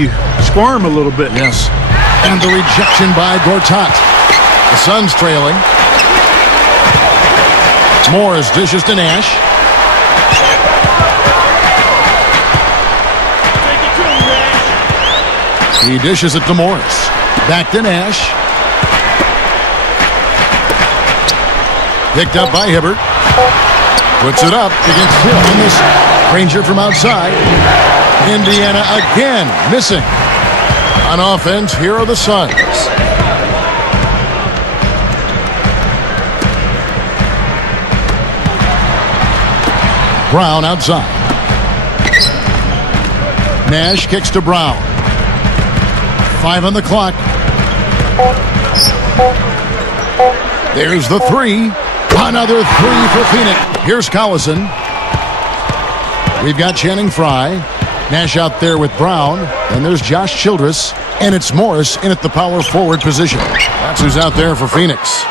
you squirm a little bit. Yes. And the rejection by Gortat. The Suns trailing. Morris dishes to Nash. He dishes it to Morris. Back to Nash. Picked up by Hibbert. Puts it up against Hill on this Ranger from outside. Indiana again missing. On offense, here are the Suns. Brown outside. Nash kicks to Brown. 5 on the clock. There's the three. Another three for Phoenix. Here's Collison. We've got Channing Frye. Nash out there with Brown. And there's Josh Childress. And it's Morris in at the power forward position. That's who's out there for Phoenix.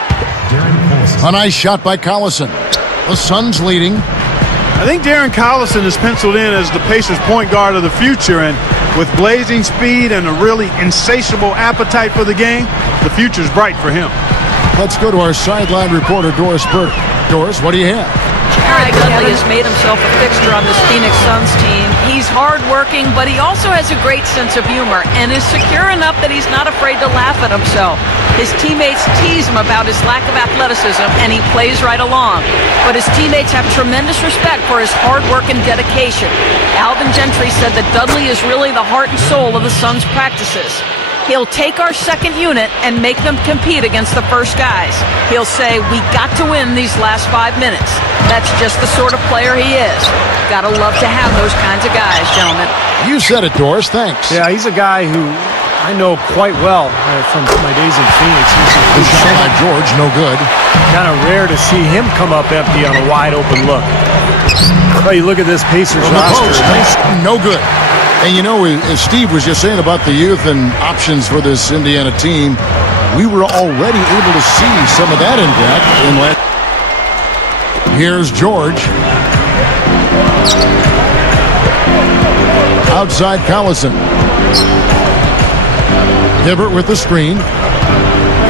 A nice shot by Collison. The Suns leading. I think Darren Collison is penciled in as the Pacers point guard of the future, and with blazing speed and a really insatiable appetite for the game, the future's bright for him. Let's go to our sideline reporter, Doris Burke. Doris, what do you have? Jared Dudley has made himself a fixture on this Phoenix Suns team. He's hardworking, but he also has a great sense of humor and is secure enough that he's not afraid to laugh at himself. His teammates tease him about his lack of athleticism, and he plays right along. But his teammates have tremendous respect for his hard work and dedication. Alvin Gentry said that Dudley is really the heart and soul of the Suns' practices. He'll take our second unit and make them compete against the first guys. He'll say, we got to win these last 5 minutes. That's just the sort of player he is. Gotta love to have those kinds of guys, gentlemen. You said it, Doris. Thanks. Yeah, he's a guy who I know quite well from my days in Phoenix. He's a shot by George, no good. Kind of rare to see him come up empty on a wide open look. But you look at this Pacers roster. Nice, no good. And you know, as Steve was just saying about the youth and options for this Indiana team, we were already able to see some of that impact in last. Here's George. Outside Collison. Hibbert with the screen.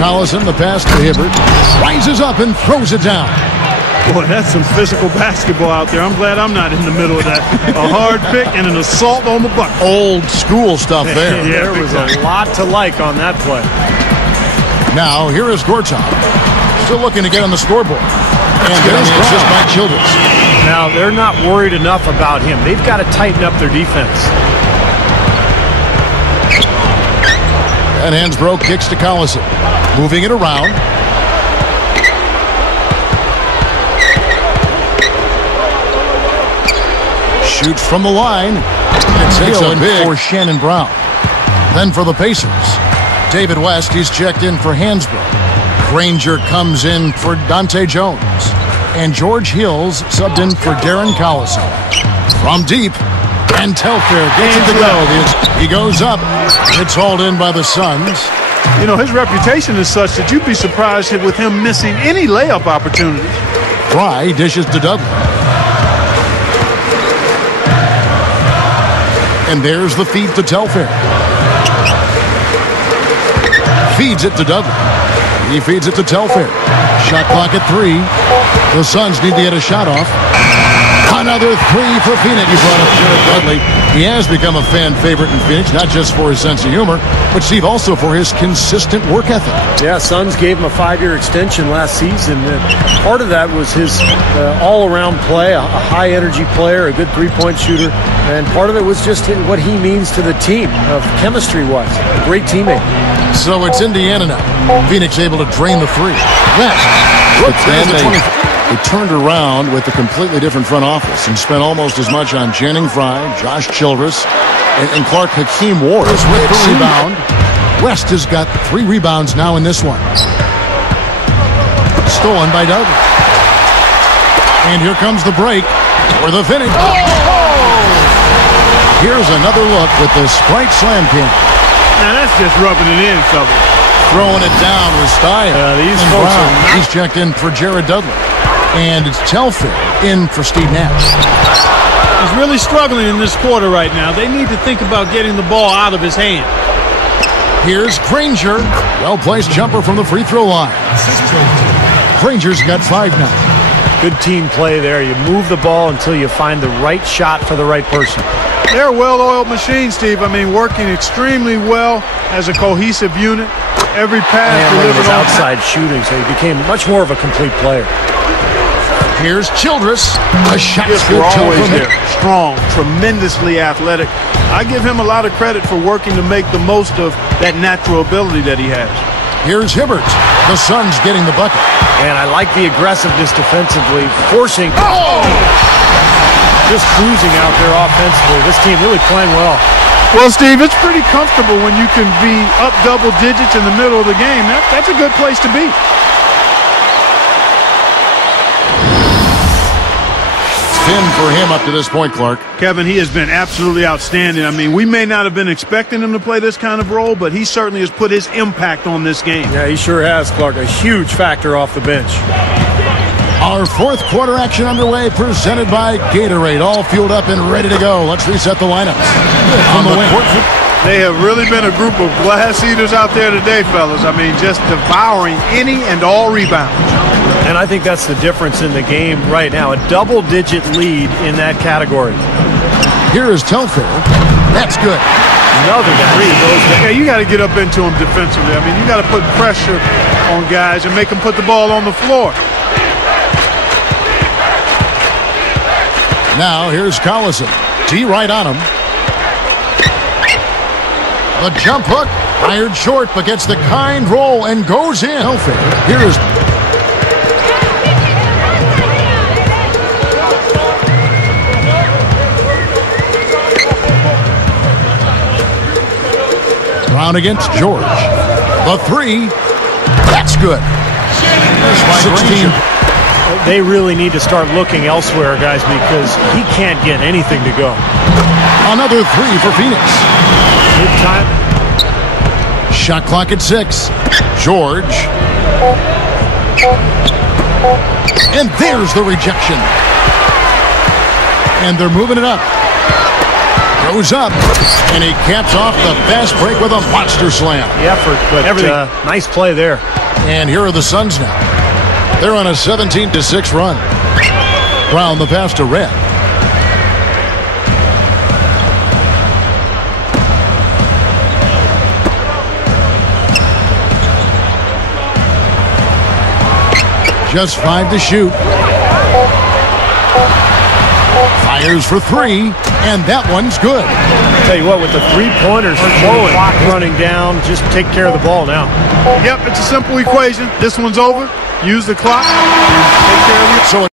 Collison, the pass to Hibbert. Rises up and throws it down. Boy, that's some physical basketball out there. I'm glad I'm not in the middle of that. A hard pick and an assault on the bucket. Old school stuff there. Yeah, there was a lot to like on that play. Now, here is Gortat. Still looking to get on the scoreboard. And there's the assist by Childress. Now, they're not worried enough about him. They've got to tighten up their defense. And Hansbrough kicks to Collison. Moving it around. Shoots from the line. It's takes a big for Shannon Brown. Then for the Pacers, David West, he's checked in for Hansbrough. Granger comes in for Dante Jones. And George Hills subbed in for Darren Collison. From deep, and Telfair gets it to go. He goes up. It's hauled in by the Suns. You know, his reputation is such that you'd be surprised with him missing any layup opportunities. Fry dishes to Dudley. And there's the feed to Telfair. Feeds it to Dudley. He feeds it to Telfair. Shot clock at 3. The Suns need to get a shot off. Another 3 for Phoenix. You brought up Jared Dudley. He has become a fan favorite in Phoenix, not just for his sense of humor, but Steve, also for his consistent work ethic. Yeah, Suns gave him a 5-year extension last season. Part of that was his all-around play, a high-energy player, a good three-point shooter, and part of it was just what he means to the team, chemistry-wise. A great teammate. So it's Indiana now. Phoenix able to drain the 3. They turned around with a completely different front office and spent almost as much on Channing Frye, Josh Childress, and Clark Hakeem Wars with the rebound. West has got 3 rebounds now in this one. Stolen by Dudley. And here comes the break for the finish. Here's another look with the Sprite Slam King. Now that's just rubbing it in, fellas. Throwing it down with style. These folks are not. He's checked in for Jared Dudley. And it's Telfair in for Steve Nash. He's really struggling in this quarter right now. They need to think about getting the ball out of his hand. Here's Granger. Well-placed jumper from the free throw line. Granger's got 5 now. Good team play there. You move the ball until you find the right shot for the right person. They're a well-oiled machine, Steve. I mean, working extremely well as a cohesive unit. Every pass delivered was outside shooting, so he became much more of a complete player. Here's Childress. A shot we're always there. Strong, tremendously athletic. I give him a lot of credit for working to make the most of that natural ability that he has. Here's Hibbert. The Suns getting the bucket. And I like the aggressiveness defensively, forcing. Just cruising out there offensively. This team really playing well. Well, Steve, it's pretty comfortable when you can be up double digits in the middle of the game. That's a good place to be. Been for him up to this point, Clark. Kevin, he has been absolutely outstanding. I mean, we may not have been expecting him to play this kind of role, but he certainly has put his impact on this game. Yeah, he sure has, Clark. A huge factor off the bench. Our fourth quarter action underway, presented by Gatorade. All fueled up and ready to go. Let's reset the lineups. On the wing. They have really been a group of glass eaters out there today, fellas. I mean, just devouring any and all rebounds. And I think that's the difference in the game right now. A double-digit lead in that category. Here is Telfair. That's good. Another three. Yeah, you got to get up into them defensively. I mean, you got to put pressure on guys and make them put the ball on the floor. Now here's Collison. D right on him. The jump hook. Fired short, but gets the kind roll and goes in. Telfair. Here is... Brown against George. The 3. That's good. 16. They really need to start looking elsewhere, guys, because he can't get anything to go. Another 3 for Phoenix. Good time. Shot clock at 6. George. And there's the rejection. And they're moving it up. Goes up, and he caps off the fast break with a monster slam. The effort, but everything. Nice play there. And here are the Suns now. They're on a 17-6 run. Brown the pass to Red. Just 5 to shoot. Fires for 3, and that one's good. Tell you what, with the 3-pointers flowing, running down, just take care of the ball now. Yep, it's a simple equation. This one's over. Use the clock. Take care of it. So